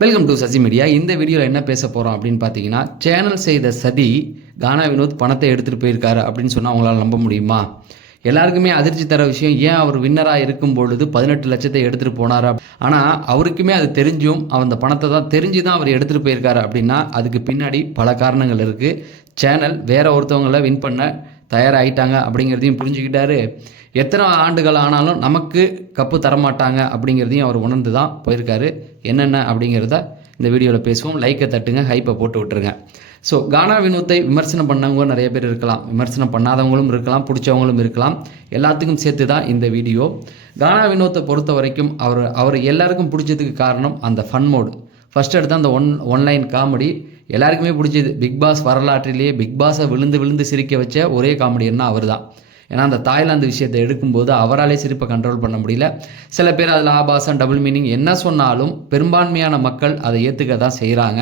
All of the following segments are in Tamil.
Welcome to Sasi media. இந்த வீடியோவில் என்ன பேச போகிறோம் அப்படின்னு பார்த்தீங்கன்னா, சேனல் செய்த சதி கானா வினோத் பணத்தை எடுத்துகிட்டு போயிருக்காரு அப்படின்னு சொன்னால் அவங்களால நம்ப முடியுமா? எல்லாருக்குமே அதிர்ச்சி தர விஷயம், ஏன் அவர் வின்னராக இருக்கும் பொழுது 18 லட்சத்தை எடுத்துகிட்டு போனாரா? ஆனால் அவருக்குமே அது தெரிஞ்சும் அந்த பணத்தை தான் தெரிஞ்சு தான் அவர் எடுத்துகிட்டு போயிருக்காரு அப்படின்னா அதுக்கு பின்னாடி பல காரணங்கள் இருக்குது. சேனல் வேற ஒருத்தவங்களை வின் பண்ண தயாராகிட்டாங்க அப்படிங்கிறதையும் புரிஞ்சுக்கிட்டாரு. எத்தனை ஆண்டுகள் ஆனாலும் நமக்கு கப்பு தரமாட்டாங்க அப்படிங்கிறதையும் அவர் உணர்ந்து தான் போயிருக்காரு. என்னென்ன அப்படிங்கிறத இந்த வீடியோவில் பேசுவோம். லைக்கை தட்டுங்க, ஹைப்பை போட்டு விட்டுருங்க. ஸோ கானா வினோத்தை விமர்சனம் பண்ணவங்க நிறைய பேர் இருக்கலாம், விமர்சனம் பண்ணாதவங்களும் இருக்கலாம், பிடிச்சவங்களும் இருக்கலாம். எல்லாத்துக்கும் சேர்த்து தான் இந்த வீடியோ. கானா வினோத்தை பொறுத்த வரைக்கும் அவர் எல்லாருக்கும் பிடிச்சதுக்கு காரணம் அந்த ஃபன் மோடு. ஃபஸ்ட் எடுத்து அந்த ஒன்லைன் காமெடி எல்லாருக்குமே பிடிச்சது. பிக் பாஸ் வரலாற்றிலேயே பிக் பாஸை விழுந்து சிரிக்க வச்ச ஒரே காமெடியன்னா அவர் தான். ஏன்னா அந்த தாய்லாந்து விஷயத்தை எடுக்கும்போது அவராலே சிரிப்பை கண்ட்ரோல் பண்ண முடியல. சில பேர் அதில் ஆபாசம், டபுள் மீனிங் என்ன சொன்னாலும் பெரும்பான்மையான மக்கள் அதை ஏற்றுக்க தான் செய்கிறாங்க.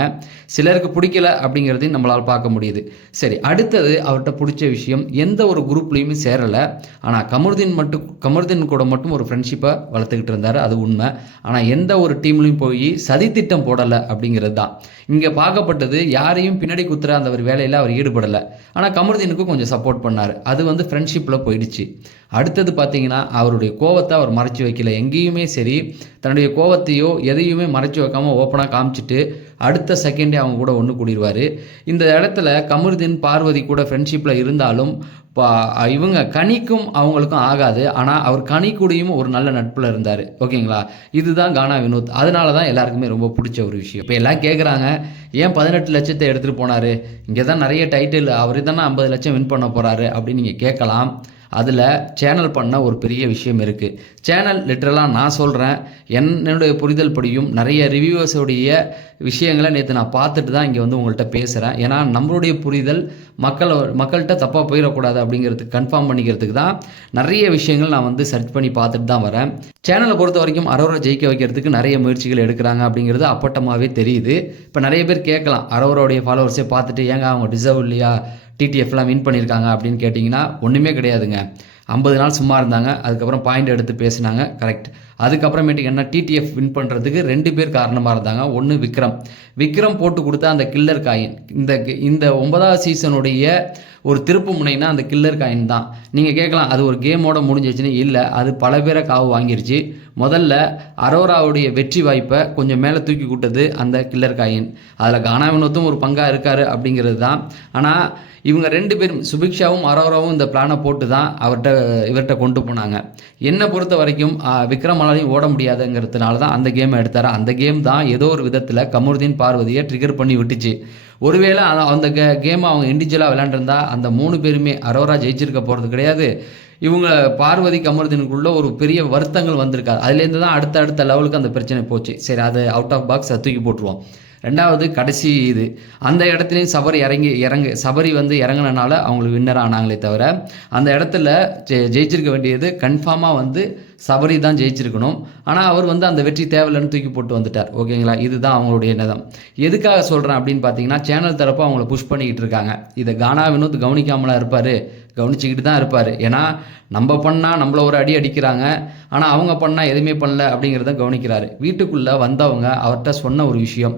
சிலருக்கு பிடிக்கல அப்படிங்கிறதையும் நம்மளால் பார்க்க முடியுது. சரி, அடுத்தது அவர்கிட்ட பிடிச்ச விஷயம், எந்த ஒரு குரூப்லேயுமே சேரலை. ஆனால் கமருதீன் கூட மட்டும் ஒரு ஃப்ரெண்ட்ஷிப்பை வளர்த்துக்கிட்டு இருந்தார், அது உண்மை. ஆனால் எந்த ஒரு டீம்லையும் போய் சதித்திட்டம் போடலை அப்படிங்கிறது தான் இங்கே பார்க்கப்பட்டது. யாரையும் பின்னாடி குத்துற அந்த ஒரு வேலையில் அவர் ஈடுபடலை. ஆனால் கமருதீனுக்கு கொஞ்சம் சப்போர்ட் பண்ணார். அது ஃப்ரெண்ட்ஷிப்பில் போயிடுச்சு. அடுத்தது பார்த்தீங்கன்னா, அவருடைய கோவத்தை அவர் மறைச்சி வைக்கல. எங்கேயுமே சரி, தன்னுடைய கோவத்தையோ எதையுமே மறைச்சி வைக்காமல் ஓப்பனாக காமிச்சிட்டு அடுத்த செகண்டே அவங்க கூட ஒன்று கூடிடுவார். இந்த இடத்துல கமருதீன் பார்வதி கூட ஃப்ரெண்ட்ஷிப்பில் இருந்தாலும் இவங்க கனிக்கும் அவங்களுக்கும் ஆகாது. ஆனால் அவர் கனி கூடயும் ஒரு நல்ல நட்பில் இருந்தார். ஓகேங்களா? இதுதான் கானா வினோத். அதனால தான் எல்லாருக்குமே ரொம்ப பிடிச்ச ஒரு விஷயம். இப்போ எல்லாம் கேட்குறாங்க, ஏன் 18 லட்சத்தை எடுத்துகிட்டு போனார்? இங்கே தான் நிறைய டைட்டில், அவர் தானே 50 லட்சம் வின் பண்ண போகிறாரு அப்படின்னு நீங்கள் கேட்கலாம். அதில் சேனல் பண்ண ஒரு பெரிய விஷயம் இருக்குது. சேனல் லிட்ரலாக நான் சொல்கிறேன், என்னுடைய புரிதல் படியும் நிறைய ரிவ்யூவர்ஸோடைய விஷயங்களை நேற்று நான் பார்த்துட்டு தான் இங்கே உங்கள்கிட்ட பேசுகிறேன். ஏன்னா நம்மளுடைய புரிதல் மக்கள்கிட்ட தப்பாக போயிடக்கூடாது அப்படிங்கிறதுக்கு கன்ஃபார்ம் பண்ணிக்கிறதுக்கு தான் நிறைய விஷயங்கள் நான் சர்ச் பண்ணி பார்த்துட்டு தான் வரேன். சேனலை பொறுத்த வரைக்கும் அரோரா ஜெயிக்க வைக்கிறதுக்கு நிறைய முயற்சிகள் எடுக்கிறாங்க அப்படிங்கிறது அப்பட்டமாகவே தெரியுது. இப்போ நிறைய பேர் கேட்கலாம், அரோராவுடைய ஃபாலோவர்ஸே பார்த்துட்டு ஏங்க அவங்க டிசர்வ் இல்லையா, டிடிஎஃப்லாம் வின் பண்ணியிருக்காங்க அப்படின்னு கேட்டிங்கன்னா ஒன்றுமே கிடையாதுங்க. 50 நாள் சும்மா இருந்தாங்க, அதுக்கப்புறம் பாயிண்ட் எடுத்து பேசினாங்க, கரெக்ட். அதுக்கப்புறமேட்டுக்கு என்ன, டிடிஎஃப் வின் பண்ணுறதுக்கு 2 பேர் காரணமாக இருந்தாங்க. ஒன்று விக்ரம் போட்டு கொடுத்த அந்த கில்லர் காயின். இந்த 9வது சீசனுடைய ஒரு திருப்பு முனைனா அந்த கில்லர் காயின் தான். நீங்கள் கேட்கலாம், அது ஒரு கேமோட முடிஞ்சிச்சுன்னு. இல்லை, அது பல பேரை காவு வாங்கிருச்சு. முதல்ல அரோராவுடைய வெற்றி வாய்ப்பை கொஞ்சம் மேலே தூக்கி கூட்டது அந்த கில்லர் காயின். அதில் கானா வினோத்தும் ஒரு பங்காக இருக்கார் அப்படிங்கிறது தான். ஆனால் இவங்க 2 பேரும், சுபிக்ஷாவும் அரோராவும் இந்த பிளானை போட்டு தான் இவர்கிட்ட கொண்டு போனாங்க. என்னை பொறுத்த வரைக்கும் விக்ரமாலையும் ஓட முடியாதுங்கிறதுனால தான் அந்த கேமை எடுத்தார். அந்த கேம் தான் ஏதோ ஒரு விதத்தில் கமருதீன் பார்வதியை ட்ரிகர் பண்ணி விட்டுச்சு. ஒருவேளை அந்த கேமை அவங்க இண்டிவிஜுவலாக விளையாண்டுருந்தா அந்த 3 பேருமே அரோரா ஜெயிச்சிருக்க போகிறது கிடையாது. இவங்க பார்வதி கமருதீனுக்குள்ள ஒரு பெரிய வருத்தங்கள் வந்திருக்காது. அதுலேருந்து தான் அடுத்த லெவலுக்கு அந்த பிரச்சனை போச்சு. சரி, அது அவுட் ஆஃப் பாக்ஸ் தூக்கி போட்டுருவோம். ரெண்டாவது கடைசி இது, அந்த இடத்துலையும் சபரி இறங்கினால அவங்களுக்கு வின்னர் ஆனாங்களே தவிர அந்த இடத்துல ஜெயிச்சிருக்க வேண்டியது கன்ஃபார்மாக சபரி தான் ஜெயிச்சிருக்கணும். ஆனால் அவர் அந்த வெற்றி தேவையில்லைன்னு தூக்கி போட்டு வந்துட்டார். ஓகேங்களா? இதுதான் அவங்களுடைய நிதம். எதுக்காக சொல்கிறேன் அப்படின்னு பார்த்தீங்கன்னா, சேனல் தரப்பு அவங்கள புஷ் பண்ணிக்கிட்டு இருக்காங்க. இதை கானா வினோத் கவனிக்காமலாம் இருப்பார், கவனிச்சிக்கிட்டு தான் இருப்பார். ஏன்னா நம்ம பண்ணால் நம்மள ஒரு அடி அடிக்கிறாங்க, ஆனால் அவங்க பண்ணால் எதுவுமே பண்ணல அப்படிங்கிறத கவனிக்கிறாரு. வீட்டுக்குள்ளே வந்தவங்க அவர்கிட்ட சொன்ன ஒரு விஷயம்,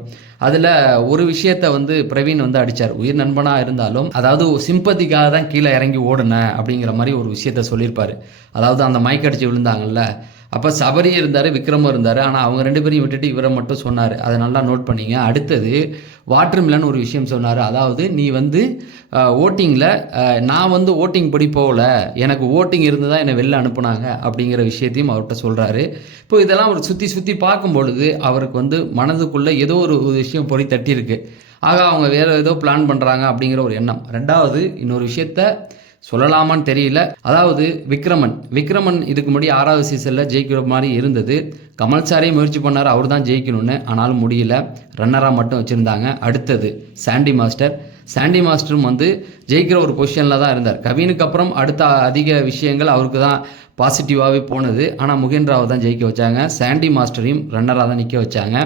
அதில் ஒரு விஷயத்தை பிரவீன் அடித்தார். உயிர் நண்பனாக இருந்தாலும், அதாவது சிம்பத்திக்காக தான் கீழே இறங்கி ஓடுனேன் அப்படிங்கிற மாதிரி ஒரு விஷயத்த சொல்லியிருப்பார். அதாவது அந்த மயக்கடிச்சு விழுந்தாங்கல்ல, அப்போ சபரி இருந்தார், விக்ரமும் இருந்தார். ஆனால் அவங்க 2 பேரையும் விட்டுட்டு இவரை மட்டும் சொன்னார். அதை நல்லா நோட் பண்ணிங்க. அடுத்தது வாட்டர் மிலன் ஒரு விஷயம் சொன்னார். அதாவது நீ ஓட்டிங்கில் நான் ஓட்டிங் படி போகல, எனக்கு ஓட்டிங் இருந்து தான் என்னை வெளில அனுப்புனாங்க அப்படிங்கிற விஷயத்தையும் அவர்கிட்ட சொல்கிறாரு. இப்போ இதெல்லாம் ஒரு சுற்றி பார்க்கும் பொழுது அவருக்கு மனதுக்குள்ளே ஏதோ ஒரு விஷயம் பொறி தட்டியிருக்கு. ஆக அவங்க வேறு ஏதோ பிளான் பண்ணுறாங்க அப்படிங்கிற ஒரு எண்ணம். ரெண்டாவது இன்னொரு விஷயத்த சொல்லலாமான்னு தெரியல. அதாவது விக்ரமன் இதுக்கு முன்னாடி 6வது சீசனில் ஜெயிக்கிற மாதிரி இருந்தது. கமல் சாரே முயற்சி பண்ணார், அவர் தான் ஜெயிக்கணும்னு, ஆனாலும் முடியல, ரன்னராக மட்டும் வச்சுருந்தாங்க. அடுத்தது சாண்டி மாஸ்டரும் ஜெயிக்கிற ஒரு பொசிஷனில் தான் இருந்தார். கவினுக்கு அப்புறம் அடுத்த அதிக விஷயங்கள் அவருக்கு தான் பாசிட்டிவாகவே போனது. ஆனால் முகேன் ராவை தான் ஜெயிக்க வச்சாங்க. சாண்டி மாஸ்டரையும் ரன்னராக தான் நிற்க வச்சாங்க.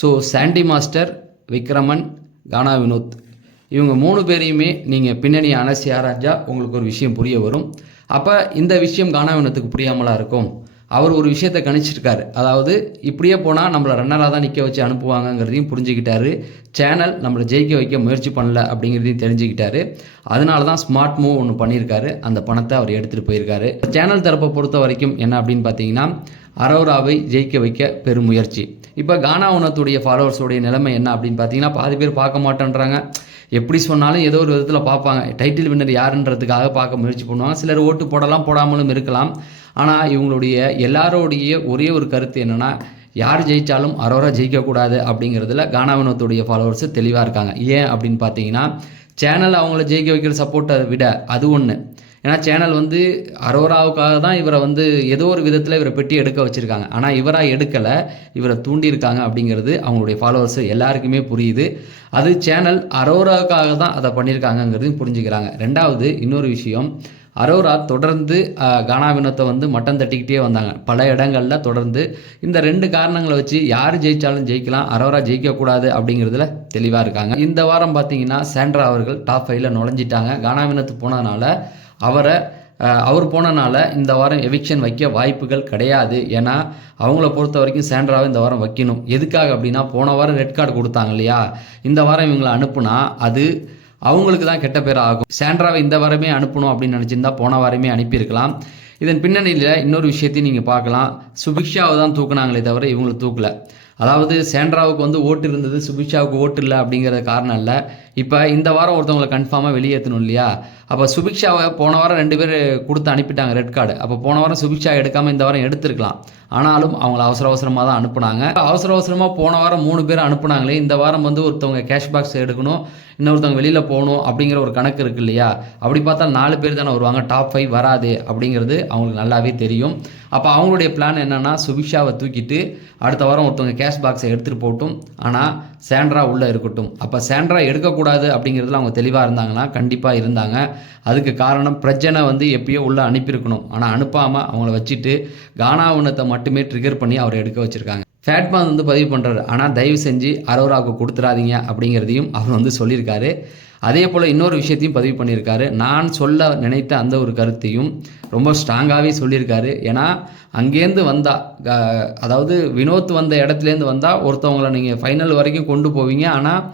ஸோ சாண்டி மாஸ்டர், விக்ரமன், கானா வினோத், இவங்க 3 பேரையுமே நீங்கள் பின்னணி அலசி ஆராய்ஞ்சா உங்களுக்கு ஒரு விஷயம் புரிய வரும். அப்போ இந்த விஷயம் கானா வினோத்துக்கு புரியாமலாம் இருக்கும். அவர் ஒரு விஷயத்தை கணிச்சிருக்காரு. அதாவது இப்படியே போனால் நம்மளை ரன்னராக தான் நிற்க வச்சு அனுப்புவாங்கங்கிறதையும் புரிஞ்சுக்கிட்டாரு. சேனல் நம்மளை ஜெயிக்க வைக்க முயற்சி பண்ணல அப்படிங்கிறதையும் தெரிஞ்சுக்கிட்டாரு. அதனால தான் ஸ்மார்ட் மூவ் ஒன்று பண்ணியிருக்காரு. அந்த பணத்தை அவர் எடுத்துகிட்டு போயிருக்காரு. சேனல் தரப்பை பொறுத்த வரைக்கும் என்ன அப்படின்னு பார்த்தீங்கன்னா, அரோராவை ஜெயிக்க வைக்க பெரும் முயற்சி. இப்போ கானா உணத்துடைய ஃபாலோவர்ஸோடைய நிலைமை என்ன அப்படின்னு பார்த்தீங்கன்னா, பாதி பேர் பார்க்க மாட்டேன்றாங்க. எப்படி சொன்னாலும் ஏதோ ஒரு விதத்தில் பார்ப்பாங்க. டைட்டில் வின்னர் யாருன்றதுக்காக பார்க்க முயற்சி பண்ணுவாங்க. சிலர் ஓட்டு போடலாம், போடாமலும் இருக்கலாம். ஆனால் இவங்களுடைய எல்லாரோடைய ஒரே ஒரு கருத்து என்னென்னா, யார் ஜெயித்தாலும் அரோரா ஜெயிக்கக்கூடாது அப்படிங்கிறதுல கானா வினோத்துடைய ஃபாலோவர்ஸு தெளிவாக இருக்காங்க. ஏன் அப்படின்னு பார்த்தீங்கன்னா, சேனல் அவங்கள ஜெயிக்க வைக்கிற சப்போர்ட்டை விட அது ஒன்று. ஏன்னா சேனல் வந்து அரோராவுக்காக தான் இவரை வந்து ஏதோ ஒரு விதத்தில் இவரை பெட்டி எடுக்க வச்சுருக்காங்க. ஆனால் இவராக எடுக்கலை, இவரை தூண்டியிருக்காங்க அப்படிங்கிறது அவங்களுடைய ஃபாலோவர்ஸ் எல்லாருக்குமே புரியுது. அது சேனல் அரோராவுக்காக தான் அதை பண்ணியிருக்காங்கங்கிறதையும் புரிஞ்சுக்கிறாங்க. ரெண்டாவது இன்னொரு விஷயம், அரோரா தொடர்ந்து கானா வினோத்தை வந்து மட்டம் தட்டிக்கிட்டே வந்தாங்க பல இடங்களில் தொடர்ந்து. இந்த 2 காரணங்களை வச்சு யார் ஜெயித்தாலும் ஜெயிக்கலாம், அரோரா ஜெயிக்கக்கூடாது அப்படிங்கிறதுல தெளிவாக இருக்காங்க. இந்த வாரம் பார்த்தீங்கன்னா சாண்ட்ரா அவர்கள் டாப் 5ல் நுழைஞ்சிட்டாங்க. கானா வினோத்து போனதுனால அவர் போனனால இந்த வாரம் எவிக்ஷன் வைக்க வாய்ப்புகள் கிடையாது. ஏன்னா அவங்கள பொறுத்த வரைக்கும் சாண்ட்ராவை இந்த வாரம் வைக்கணும். எதுக்காக அப்படின்னா, போன வாரம் ரெட் கார்டு கொடுத்தாங்க இல்லையா, இந்த வாரம் இவங்களை அனுப்புனா அது அவங்களுக்கு தான் கெட்ட பேர் ஆகும். சாண்ட்ராவை இந்த வாரமே அனுப்பணும் அப்படின்னு நினச்சிருந்தா போன வாரமே அனுப்பியிருக்கலாம். இதன் பின்னணியில் இன்னொரு விஷயத்தையும் நீங்கள் பார்க்கலாம். சுபிக்ஷாவை தான் தூக்குனாங்களே தவிர இவங்களை தூக்கலை. அதாவது சாண்ட்ராவுக்கு வந்து ஓட்டு இருந்தது, சுபிக்ஷாவுக்கு ஓட்டு இல்லை அப்படிங்கிற காரணம் இல்லை. இப்போ இந்த வாரம் ஒருத்தவங்களை கன்ஃபார்மாக வெளியேற்றணும் இல்லையா. அப்போ சுபிக்ஷாவை போன வாரம் 2 பேர் கொடுத்து அனுப்பிட்டாங்க ரெட் கார்டு. அப்போ போன வாரம் சுபிக்ஷா எடுக்காமல் இந்த வாரம் எடுத்துருக்கலாம். ஆனாலும் அவங்கள அவசரமாக தான் அனுப்புனாங்க. அவசரமாக போன வாரம் 3 பேர் அனுப்புனாங்களே, இந்த வாரம் வந்து ஒருத்தவங்க கேஷ் பாக்ஸ் எடுக்கணும், இன்னொருத்தவங்க வெளியில் போகணும் அப்படிங்கிற ஒரு கணக்கு இருக்குது இல்லையா. அப்படி பார்த்தா 4 பேர் தானே வருவாங்க, டாப் 5 வராது அப்படிங்கிறது அவங்களுக்கு நல்லாவே தெரியும். அப்போ அவங்களுடைய பிளான் என்னென்னா, சுபிக்ஷாவை தூக்கிட்டு அடுத்த வாரம் ஒருத்தவங்க கேஷ் பாக்ஸை எடுத்துகிட்டு போகட்டும், ஆனால் சாண்ட்ரா உள்ளே இருக்கட்டும். அப்போ சாண்ட்ரா எடுக்கக்கூடாது அப்படிங்கிறதுல அவங்க தெளிவாக இருந்தாங்கன்னா கண்டிப்பாக இருந்தாங்க. அதுக்கு காரணம் பிரச்சனை வந்து எப்பயோ உள்ளே அனுப்பியிருக்கணும். ஆனால் அனுப்பாமல் அவங்கள வச்சுட்டு கானா வினோத்தை மட்டுமே ட்ரிகர் பண்ணி அவரை எடுக்க வச்சுருக்காங்க. ஃபேட்மான் வந்து பதிவு பண்ணுறாரு, ஆனால் தயவு செஞ்சு அரோராவுக்கு கொடுத்துடாதீங்க அப்படிங்கிறதையும் அவர் வந்து சொல்லியிருக்காரு. அதே போல் இன்னொரு விஷயத்தையும் பதிவு பண்ணியிருக்காரு. நான் சொல்ல நினைத்த அந்த ஒரு கருத்தையும் ரொம்ப ஸ்ட்ராங்காகவே சொல்லியிருக்காரு. ஏன்னா அங்கேருந்து வந்தால், அதாவது வினோத் வந்த இடத்துலேருந்து வந்தால் ஒருத்தவங்களை நீங்கள் ஃபைனல் வரைக்கும் கொண்டு போவீங்க, ஆனால்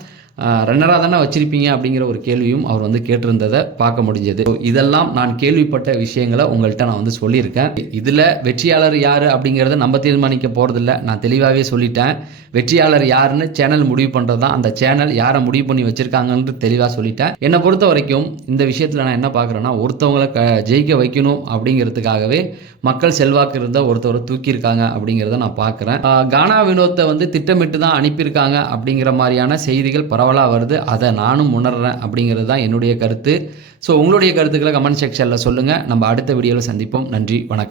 ரன்னராக தானே வச்சிருப்பீங்க அப்படிங்கிற ஒரு கேள்வியும் அவர் வந்து கேட்டிருந்ததை பார்க்க முடிஞ்சது. இதெல்லாம் நான் கேள்விப்பட்ட விஷயங்களை உங்கள்கிட்ட நான் வந்து சொல்லியிருக்கேன். இதில் வெற்றியாளர் யார் அப்படிங்கிறத நம்ம தீர்மானிக்க போகிறதில்ல. நான் தெளிவாகவே சொல்லிட்டேன். வெற்றியாளர் யாருன்னு சேனல் முடிவு பண்ணுறது தான். அந்த சேனல் யாரை முடிவு பண்ணி வச்சுருக்காங்கன்னு தெளிவாக சொல்லிட்டேன். என்னை பொறுத்த வரைக்கும் இந்த விஷயத்தில் நான் என்ன பார்க்குறேன்னா, ஒருத்தவங்களை ஜெயிக்க வைக்கணும் அப்படிங்கிறதுக்காகவே மக்கள் செல்வாக்கு இருந்த ஒருத்தவரை தூக்கியிருக்காங்க அப்படிங்கிறத நான் பார்க்குறேன். கானா வினோத்தை வந்து திட்டமிட்டு தான் அனுப்பியிருக்காங்க அப்படிங்கிற மாதிரியான செய்திகள் பரவலாக வருது. அதை நானும் உணர்றேன் அப்படிங்கிறது தான் என்னுடைய கருத்து. ஸோ உங்களுடைய கருத்துக்களை கமெண்ட் செக்ஷனில் சொல்லுங்கள். நம்ம அடுத்த வீடியோவில் சந்திப்போம். நன்றி, வணக்கம்.